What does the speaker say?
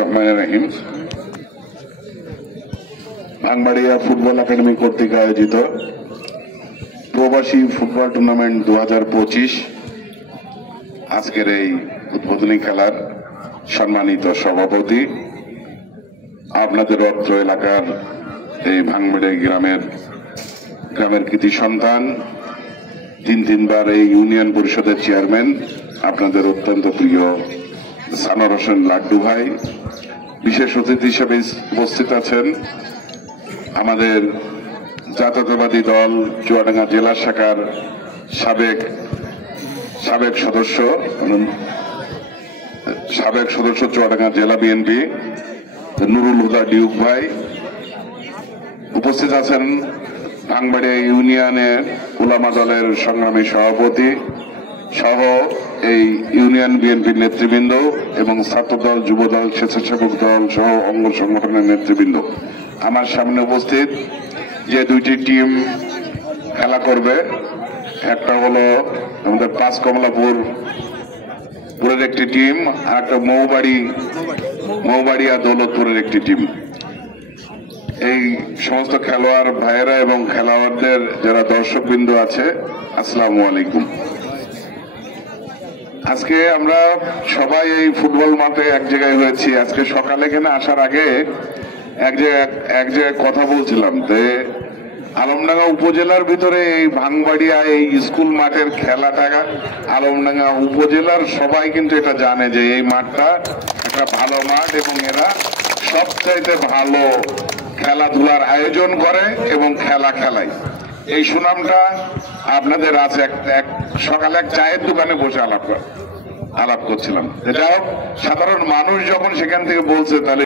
রহিম। ভাঙবাড়িয়া football academy কর্তৃক আয়োজিত প্রবাসী ফুটবল টুর্নামেন্ট 2025 আজকের এই উদ্বোধনী খেলার সম্মানিত সভাপতি, আপনাদের অত্র এলাকার এই ভাঙবাড়িয়া গ্রামের কৃতি সন্তান, তিনবার এই ইউনিয়ন পরিষদের চেয়ারম্যান, আপনাদের অত্যন্ত প্রিয় সানোয়ার হোসেন লাড্ডু ভাই, বিশেষ অতিথি হিসেবে উপস্থিত আছেন আমাদের জাতীয়তাবাদী দল চুয়াডাঙ্গা জেলা শাখার সাবেক সদস্য চুয়াডাঙ্গা জেলা বিএনপি নুরুল হুদা ডিউক ভাই, উপস্থিত আছেন ভাঙবাড়িয়া ইউনিয়নের উলামা দলের সংগ্রামী সভাপতি সহ এই ইউনিয়ন বিএনপির নেতৃবৃন্দ এবং ছাত্রদল, যুবদল, স্বেচ্ছাসেবক দল সহ অঙ্গ সংগঠনের নেতৃবৃন্দ। আমার সামনে উপস্থিত যে দুইটি টিম খেলা করবে, একটা হলো আমাদের পাঁচ কমলাপুরের একটি টিম, আর একটা মৌবাড়িয়া দৌলতপুরের একটি টিম। এই সমস্ত খেলোয়াড় ভাইয়েরা এবং খেলোয়াড়দের যারা দর্শকবৃন্দ আছে, আসসালামু আলাইকুম। আজকে আমরা সবাই এই ফুটবল মাঠে এক জায়গায় হয়েছি। আজকে সকালে এখানে আসার আগে এক জায়গায় কথা বলছিলাম যে আলমডাঙ্গা উপজেলার ভিতরে এই ভাঙবাড়িয়া এই স্কুল মাঠের খেলাটা, আলমডাঙ্গা উপজেলার সবাই কিন্তু এটা জানে যে এই মাঠটা একটা ভালো মাঠ এবং এরা সবচাইতে ভালো খেলাধুলার আয়োজন করে এবং খেলা খেলায়। এই সুনামটা আপনাদের আছে। সকালে এক চায়ের দোকানে বসে আলাপ করছিলাম। যাই হোক, সাধারণ মানুষ যখন সেখান থেকে বলছে তাহলে